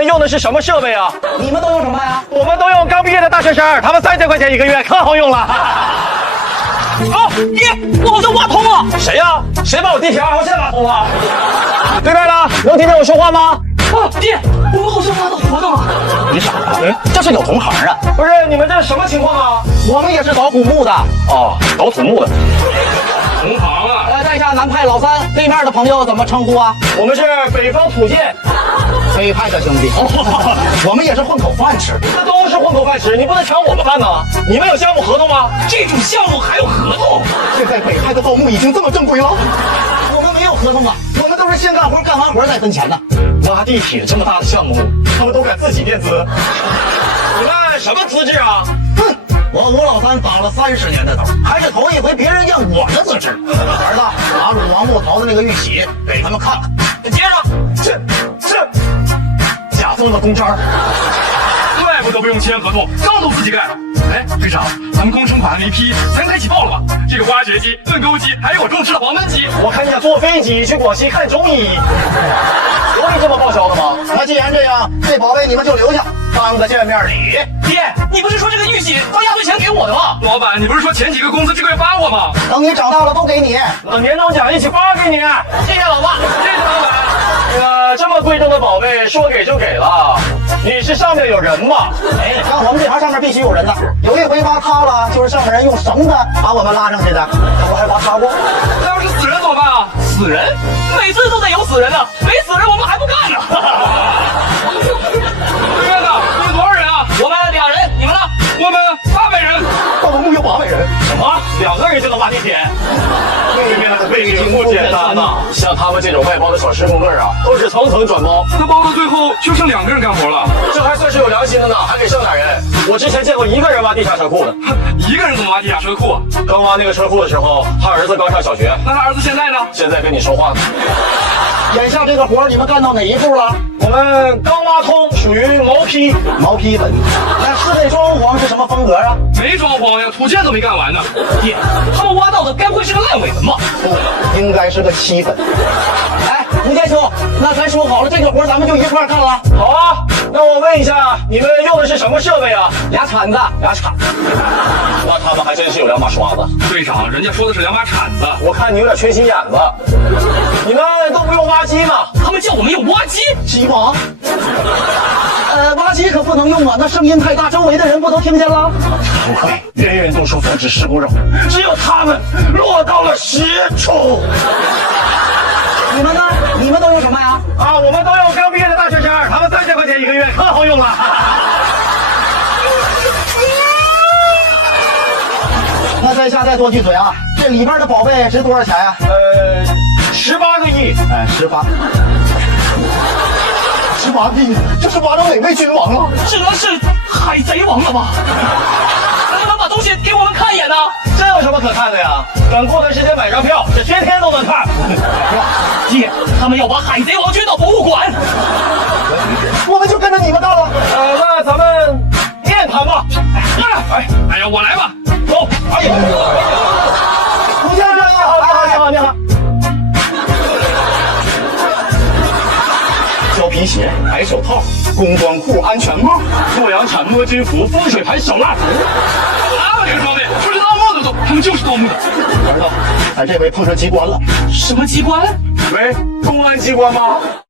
们用的是什么设备啊？你们都用什么呀？我们都用刚毕业的大学生，他们3000块钱一个月，可好用了。啊，爹，我好像挖通了。谁呀？谁把我地铁2号线挖通了？对面的，能听见我说话吗？啊，爹，我们好像挖到活动了。你傻呀？这是有同行啊。不是，你们这是什么情况啊？我们也是搞土木的。哦，搞土木的。同行啊！在下南派老三，对面的朋友怎么称呼啊？我们是北方土建。黑派的兄弟，我们也是混口饭吃。那都是混口饭吃，你不能抢我们饭呢。你们有项目合同吗？这种项目还有合同？现在北派的盗墓已经这么正规了。我们没有合同啊，我们都是先干活，干完活再分钱的。挖地铁这么大的项目，他们都敢自己垫资？你们什么资质啊？哼，我吴老三打了30年的头，还是头一回别人验我的资质。儿子，把鲁王墓陶的那个玉玺给他们看看。接着，这假造的公章。怪不得不用签合同，缸都自己盖了。哎，队长，咱们工程款还没批，咱该起报了吧？这个挖掘机、盾钩机，还有我种植的黄焖鸡。我看你想坐飞机去广西看中医，有你这么报销的吗？那既然这样，这宝贝你们就留下，当个见面礼。爹，你不是说这个玉玺当压岁钱给我的吗？老板，你不是说前几个工资这个月发我吗？等你长大了都给你。年终奖一起发给你。谢谢老爸，谢谢老板。这么贵重的宝贝，说给就给了。你是上面有人吗？哎，像我们这行上面必须有人的。有一回挖塌了，就是上面人用绳子把我们拉上去的。我还挖塌过。那要是死人怎么办啊？死人？每次都得有死人呢，没死人我们还不干呢。对面的，你们多少人啊？我们2人，你们呢？我们800人。盗墓有800人。什么？2个人就能挖地铁？对面的背景不简单呐，像他们这种外包的小施工队啊，都是层层转包。那包到最后就剩2个人干活了，这还算是有良心的呢，还给剩点人。我之前见过1个人挖地下车库的。1个人怎么挖地下车库啊？刚挖那个车库的时候，他儿子刚上小学。那他儿子现在呢？现在跟你说话呢。眼下这个活你们干到哪一步了？我们刚挖通，属于毛坯。毛坯本。那室内装潢是什么风格啊？没装潢呀，土建都没干完呢。爹，他们挖到的该不会是个烂尾坟吧？不，应该是个漆坟。哎，吴建兄，那咱说好了，这个活咱们就一块干了。好啊，那我问一下，你们用的是什么设备啊？俩铲子。那他们还真是有2把刷子。队长，人家说的是2把铲子。我看你有点缺心眼子。你们都不用挖机吗？他们叫我们用挖机。机王？挖机可不能用啊，那声音太大，周围的人不都听见了？不会，人人都说防止事故肉，只有他们落到了实处。你们呢？你们都用什么呀？啊，我们都用刚毕业的大学生，他们3000块钱一个月，可好用了。那在下再多句嘴啊，这里边的宝贝值多少钱呀？18个亿。哎，18个亿，这是挖到哪位君王了？这是海贼王了吧？能不能把东西给我们看一眼呢？这有什么可看的呀？等过段时间买张票，这天天都能看。爹，他们要把海贼王捐到博物馆，我们就跟着你们干了。那咱们面谈吧。哎呀，我来吧。走。哎呀，吴先生，你好。胶皮鞋、白手套、工装裤、安全帽、洛阳铲摸金符、风水盘、小蜡烛。拿吧，这个装备，说是盗墓的都，他们就是盗墓的。儿子，俺这回碰上机关了。什么机关？喂，公安机关吗？